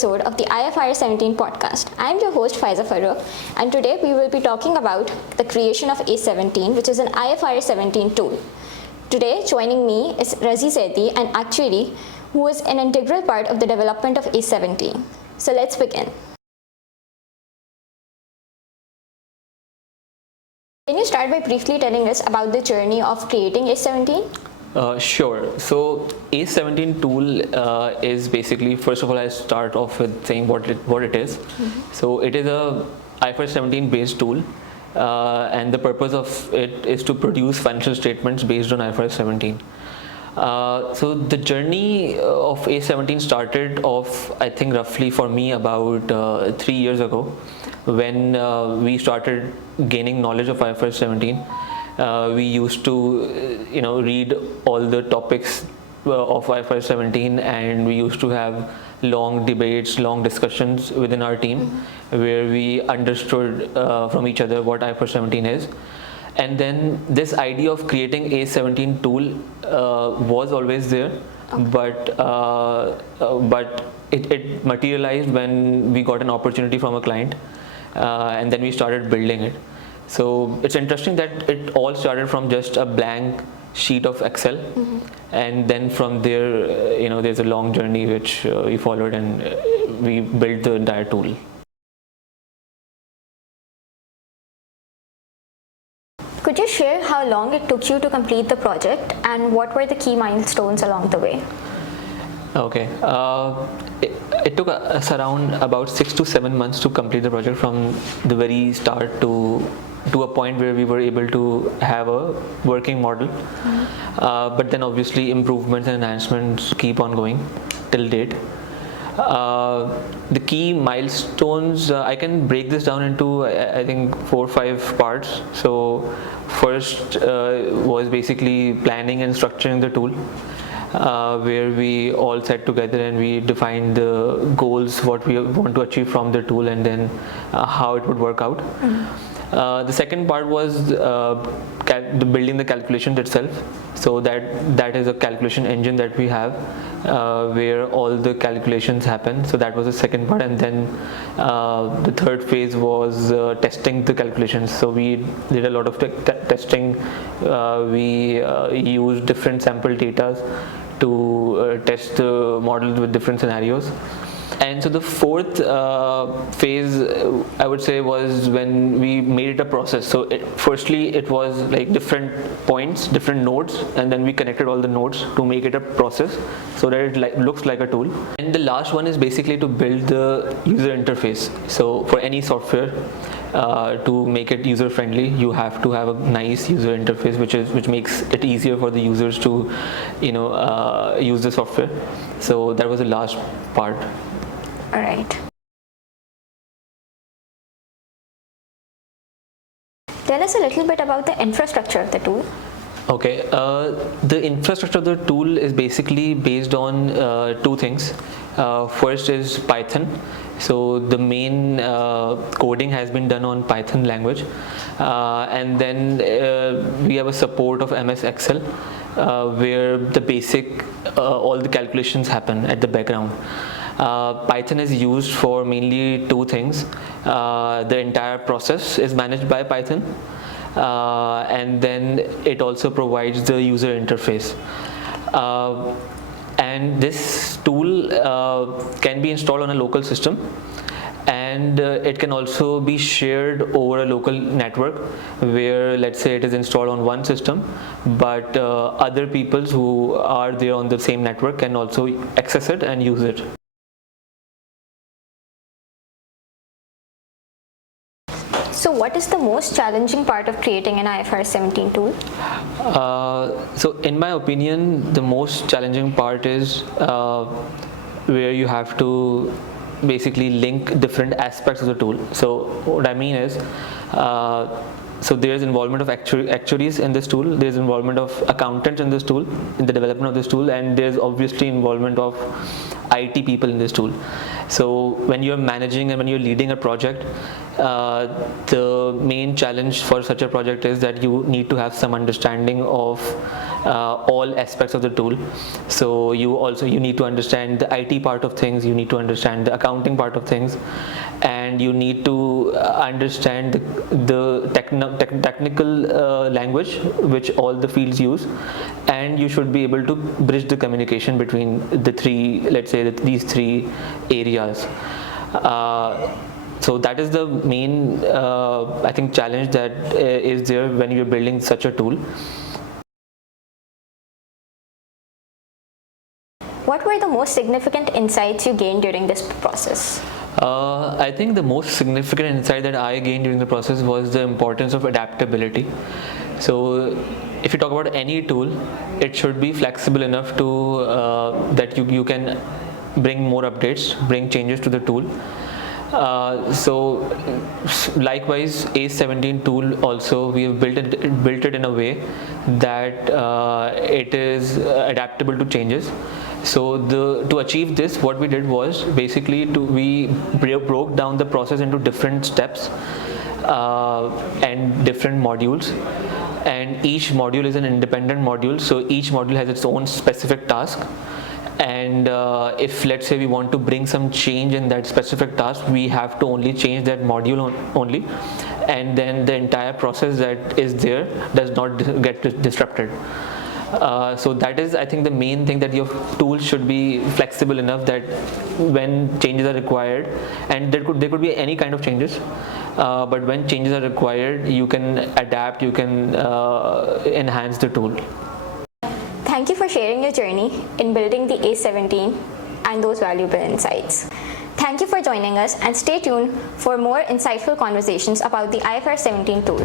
episode of the IFRS 17 podcast. I am your host Faiza Farooq, and today we will be talking about the creation of A17, which is an IFRS 17 tool. Today, joining me is Razi Sethi, an actuary who is an integral part of the development of A17. So let's begin. Can you start by briefly telling us about the journey of creating A17? Sure. So A17 tool is basically, first of all, I start off with saying what it is. Mm-hmm. So it is a IFRS 17 based tool, and the purpose of it is to produce financial statements based on IFRS 17. So the journey of A17 started off, I think, roughly for me about 3 years ago, when we started gaining knowledge of IFRS 17. We used to, read all the topics of IFRS 17, and we used to have long debates, long discussions within our team, where we understood from each other what IFRS 17 is. And then this idea of creating A17 tool was always there, but it materialized when we got an opportunity from a client, and then we started building it. So it's interesting that it all started from just a blank sheet of Excel, and then from there, there's a long journey which we followed, and we built the entire tool. Could you share how long it took you to complete the project, and what were the key milestones along the way? Okay, it took us around about 6 to 7 months to complete the project, from the very start to a point where we were able to have a working model. But then obviously improvements and enhancements keep on going till date. The key milestones, I can break this down into I think 4 or 5 parts. So first was basically planning and structuring the tool, where we all sat together and we defined the goals, what we want to achieve from the tool, and then how it would work out. The second part was building the calculations itself. So that is a calculation engine that we have, where all the calculations happen. So that was the second part. And then the third phase was testing the calculations. So we did a lot of testing. We used different sample data to test the models with different scenarios. And so the fourth phase, I would say, was when we made it a process. So firstly, it was like different points, different nodes, and then we connected all the nodes to make it a process, so that it looks like a tool. And the last one is basically to build the user interface. So for any software, to make it user friendly, you have to have a nice user interface, which makes it easier for the users to use the software. So that was the last part. All right. Tell us a little bit about the infrastructure of the tool. Okay, the infrastructure of the tool is basically based on 2 things. First is Python. So the main coding has been done on Python language, and then we have a support of MS Excel, where the basic all the calculations happen at the background. Python is used for mainly 2 things. The entire process is managed by Python, and then it also provides the user interface. And this tool can be installed on a local system, and it can also be shared over a local network, where, let's say, it is installed on one system, but other people who are there on the same network can also access it and use it. So what is the most challenging part of creating an IFRS 17 tool? So in my opinion, the most challenging part is where you have to basically link different aspects of the tool. So what I mean is, so there's involvement of actuaries in this tool, there's involvement of accountants in this tool, in the development of this tool, and there's obviously involvement of IT people in this tool. So when you're managing and when you're leading a project, The main challenge for such a project is that you need to have some understanding of all aspects of the tool. So you need to understand the IT part of things, you need to understand the accounting part of things, and you need to understand the technical language which all the fields use, and you should be able to bridge the communication between the three, let's say these three areas. So that is the main I think challenge that is there when you're building such a tool. What were the most significant insights you gained during this process? I think the most significant insight that I gained during the process was the importance of adaptability. So if you talk about any tool, it should be flexible enough to that you can bring more updates, bring changes to the tool. So likewise, A17 tool also, we have built it in a way that it is adaptable to changes. So to achieve this, what we did was basically we broke down the process into different steps and different modules, and each module is an independent module, so each module has its own specific task. And if let's say we want to bring some change in that specific task, we have to only change that module only, and then the entire process that is there does not get disrupted. So that is, I think, the main thing, that your tool should be flexible enough that when changes are required, and there could be any kind of changes, but when changes are required, you can adapt, you can enhance the tool. Thank you for sharing your journey in building the A17 and those valuable insights. Thank you for joining us, and stay tuned for more insightful conversations about the IFRS 17 tool.